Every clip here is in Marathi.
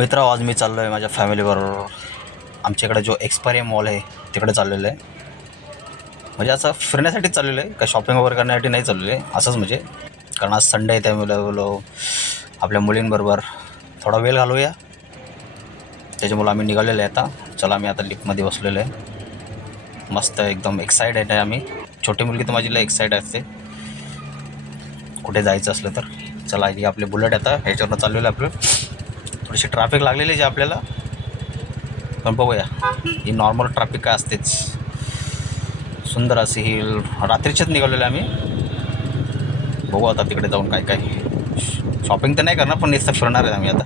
मित्र आज मी चाललो आहे माझ्या फॅमिलीबरोबर आमच्याकडे जो एक्सपायरी मॉल आहे तिकडे चाललेलं आहे. म्हणजे असं फिरण्यासाठीच चाललेलं आहे, का शॉपिंग वगैरे करण्यासाठी नाही चाललेलं आहे, असंच म्हणजे. कारण आज संडे आहे त्यामुळे बोलो आपल्या मुलींबरोबर थोडा वेळ घालवूया. त्याच्यामुळं आम्ही निघालेलो आहे आता. चला आम्ही आता लिफ्टमध्ये बसलेलो आहे. मस्त एकदम एक्साइटेड आहे आम्ही. छोटी मुलगी तर माझी लय एक्साइट असते कुठे जायचं असलं तर. चला ही आपली बुलेट आता ह्याच्यावरनं चाललेलं आहे आपलं. थोडीशी ट्रॅफिक लागलेली आहे आपल्याला, पण बघूया. ही नॉर्मल ट्रॅफिक काय असतेच. सुंदर अशी ही रात्रीच्याच निघालेलो आम्ही. बघू आता तिकडे जाऊन काय काय शॉपिंग तर नाही करणार, पण नुसतं फिरणार आहे आम्ही आता.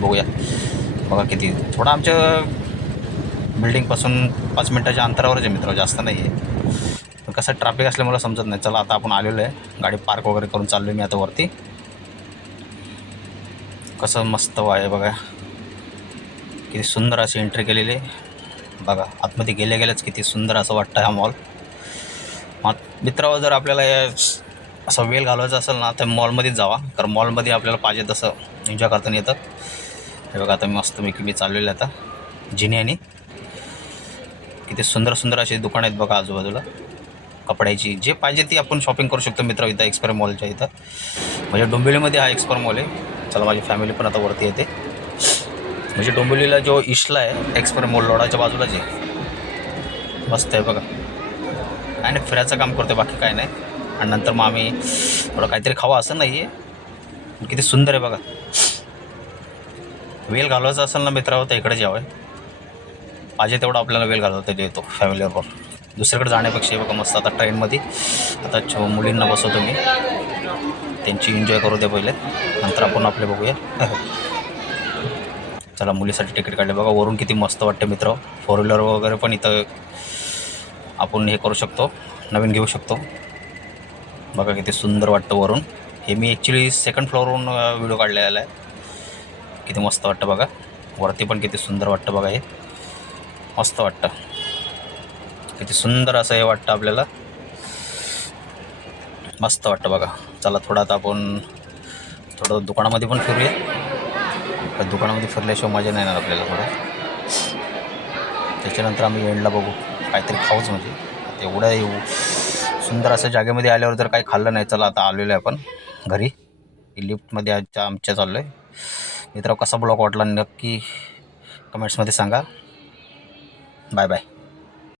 बघूया. बघा किती थोडं आमच्या बिल्डिंगपासून 5 मिनटाच्या अंतरावरच आहे मित्र, जास्त नाही आहे. पण कसं ट्रॅफिक असल्यामुळे समजत नाही. चला आता आपण आलेलो आहे, गाडी पार्क वगैरे करून चाललो आहे मी आता वरती. कसं मस्त आहे बघा, किती सुंदर अशी एंट्री केलेली आहे बघा. आतमध्ये गेल्या गेल्याच किती सुंदर असं वाटतं हा मॉल. मग मित्रांनो, जर आपल्याला असा वेळ घालवायचा असेल ना तर मॉलमध्येच जावा, कारण मॉलमध्ये आपल्याला पाहिजे तसं एन्जॉय करता येतं. हे बघा आता मस्त मी चाललेलं आहे आता जिन्याने. किती सुंदर सुंदर अशी दुकानं आहेत बघा आजूबाजूला कपड्याची. जे पाहिजे ती आपण शॉपिंग करू शकतो मित्र इथं एक्सपायर मॉलच्या इथं. म्हणजे डोंबिवलीमध्ये हा एक्सपायर मॉल आहे. चला माझी फॅमिली पण आता वरती येते. म्हणजे डोंबिवलीला जो ईस्टला आहे एक्सपायर मॉल लोडाच्या बाजूलाच आहे. मस्त आहे बघा. काय नाही, फिरायचं काम करतो बाकी काय नाही. आणि नंतर मग आम्ही थोडं काहीतरी खावं असं नाही आहे. किती सुंदर आहे बघा. वेळ घालवायचा असेल ना मित्रांनो तर इकडे यावं. पाहिजे तेवढं आपल्याला वेळ घालवता येतो फॅमिलीबरोबर. दुसरीकडे जाण्यापेक्षा बघा मस्त आता ट्रेनमध्ये आता मुलींना बसवतो मी. त्यांची एन्जॉय करू दे पहिले, नंतर आपण आपले बघूया. चला मुलीसाठी तिकीट काढले बघा. वरून किती मस्त वाटते मित्र. 4 व्हीलर वगैरे पण इथं आपण हे करू शकतो, नवीन घेऊ शकतो. बघा किती सुंदर वाटतं वरून. हे मी ॲक्च्युली सेकंड फ्लोअरवरून व्हिडिओ काढलेला आहे. किती मस्त वाटतं बघा. वरती पण किती सुंदर वाटतं बघा. हे मस्त वाटतं, किती सुंदर असं हे वाटतं आपल्याला. मस्त वाटतं बघा. चला थोडं आता आपण थोडं दुकानामध्ये पण फिरूया. तर दुकानामध्ये फिरल्याशिवाय मजा नाही येणार आपल्याला थोडं. त्याच्यानंतर आम्ही एंडला बघू काहीतरी खाऊच. म्हणजे एवढं सुंदर असं जागेमध्ये आल्यावर जर काही खाल्लं नाही. चला आता आलेलो आहे आपण घरी. लिफ्टमध्ये आमच्या चाललो आहे. मित्र कसा ब्लॉग वाटला नक्की कमेंट्समध्ये सांगा. Bye bye.